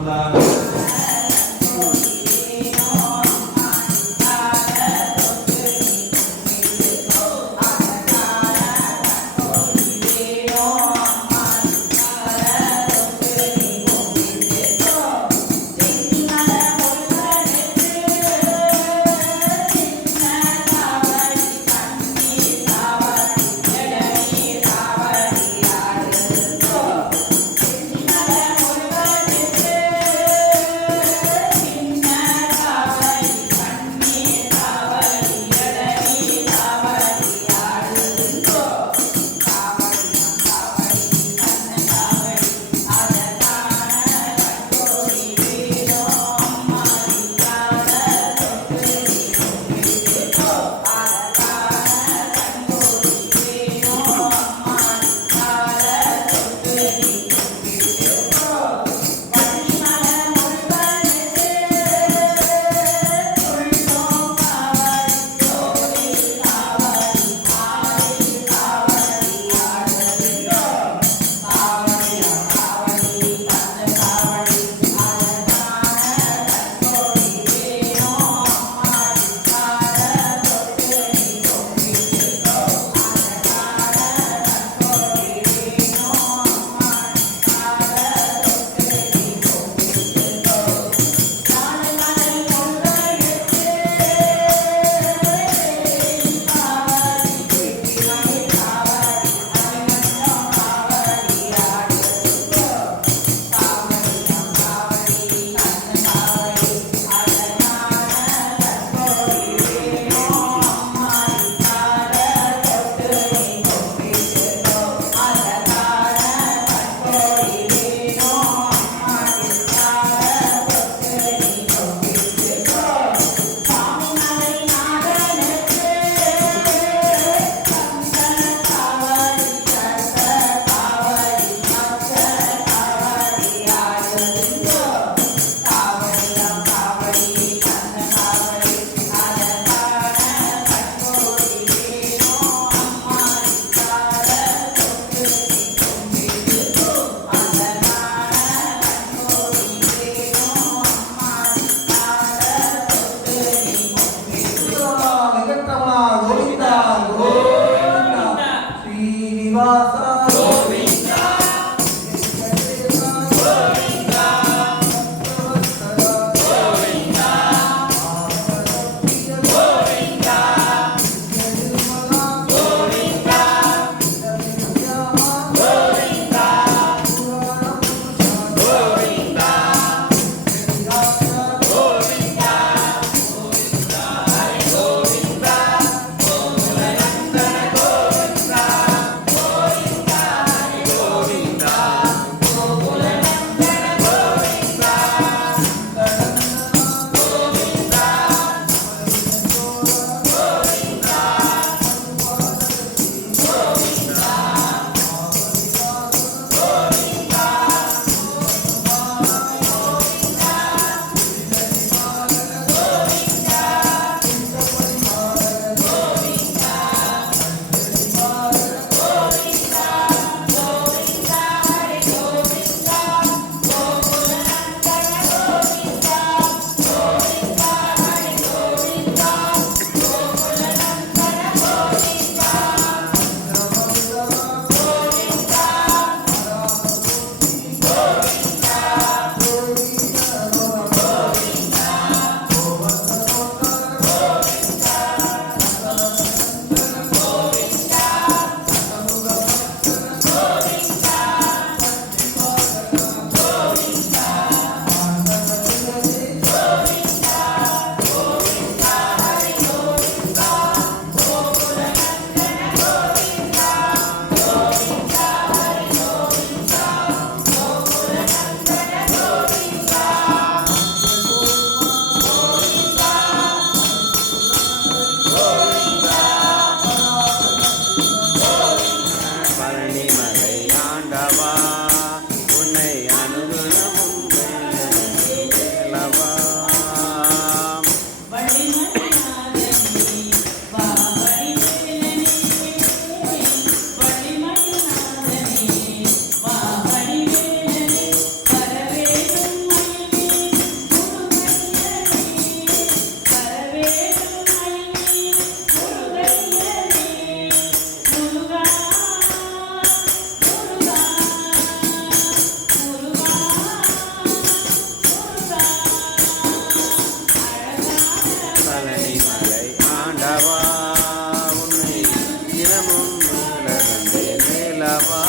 Allah Halloween. la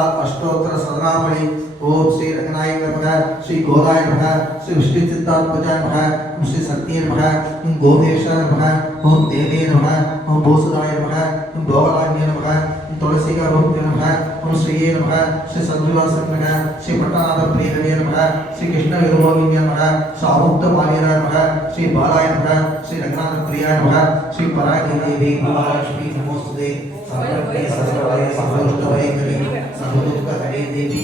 अष्टोत्तर सदनामणि। ओम श्री रंगनाय नमः, श्री गोदाय नमः, श्री विष्णु चित्तात्मजाय नमः श्री शक्ति नमः, ओम गोमेशाय नमः, ओम देवे नमः, ओम भूसुदाय नमः, ओम भोगलान्य नमः तुलसी का रूप नमः, ओम श्री नमः, श्री संजीवासन नमः, श्री पट्टनाथ प्रिय नमः, श्री कृष्ण विरोगिन्य नमः सामुक्त पालियाय नमः, श्री बालाय नमः, श्री रंगनाथ प्रियाय नमः, श्री पराय देवी महालक्ष्मी नमोस्तुते सर्वज्ञ सर्ववय सर्वोष्टवय करी सर्वदुःख हरे देवी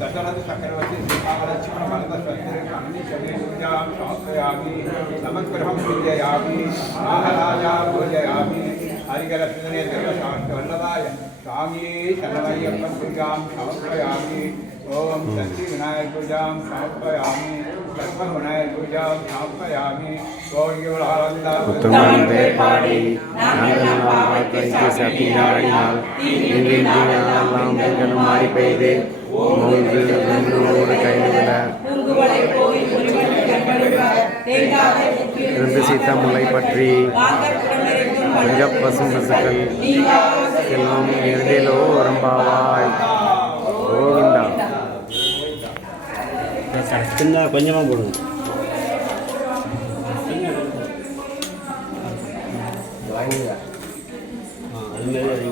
दशरथ चक्रवर्ती महालक्ष्मी भरतस्वती शमी पूजां समर्पयामि नमस्कृतं पूजयामि महाराजा पूजयामि हरिकरस्मिने देवशास्त्रवल्लभाय स्वामी शरणमय्यप्पं पूजां समर्पयामि ॐ शक्ति विनायक पूजां समर्पयामि लक्ष्मण विनायक पूजां समर्पयामि உத்தமன் பெயர் பாடி நாங்கள் வாழ்க்கைக்கு சக்தியாடினால் எங்கெல்லாம் எங்களும் மாறி பெய்து இருந்து சீத்தா முளை பற்றி மிக பசும் பசுக்கள்? செல்வம் எருதிலோ உரம்பாவாய். கோவிந்தா. கொஞ்சமாக போடுங்க. அது மாதிரி